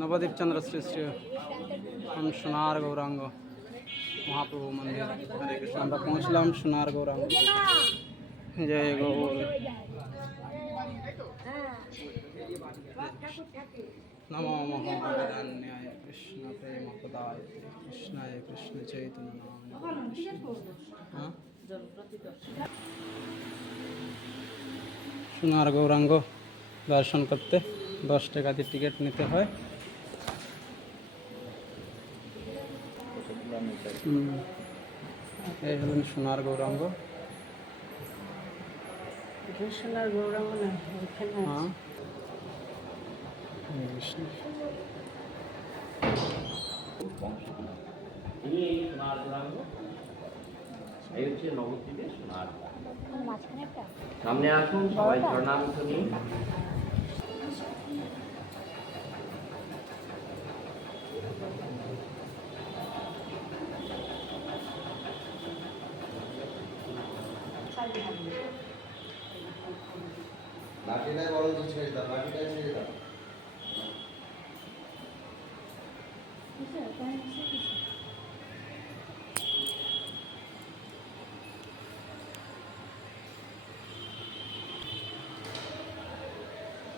নবদ্বীপ চন্দ্র শ্রী শ্রী সোনার গৌরাঙ্গ মহাপ্রভু মন্দির। হরে কৃষ্ণ। আমরা পৌঁছলাম সোনার গৌরাঙ্গ। জয় গৌর। নমো মহাবদান্যায় কৃষ্ণ প্রেম পদায় কৃষ্ণায় কৃষ্ণ চৈতন্য নামে। সোনার গৌরাঙ্গ দর্শন করতে 10 টাকা দিয়ে টিকিট নিতে হয়। এই হলেন সোনার গৌরাঙ্গ। সোনার গৌরাঙ্গ না এখানে হ্যাঁ কৃষ্ণ। এই সোনার গৌরাঙ্গ এই হচ্ছে নবদ্বীপের সোনার। সামনে আসুন সবাই প্রণামিত নিন। লাঠিটাই বড় ছেড়ে দাও, লাঠিটাই ছেড়ে দাও।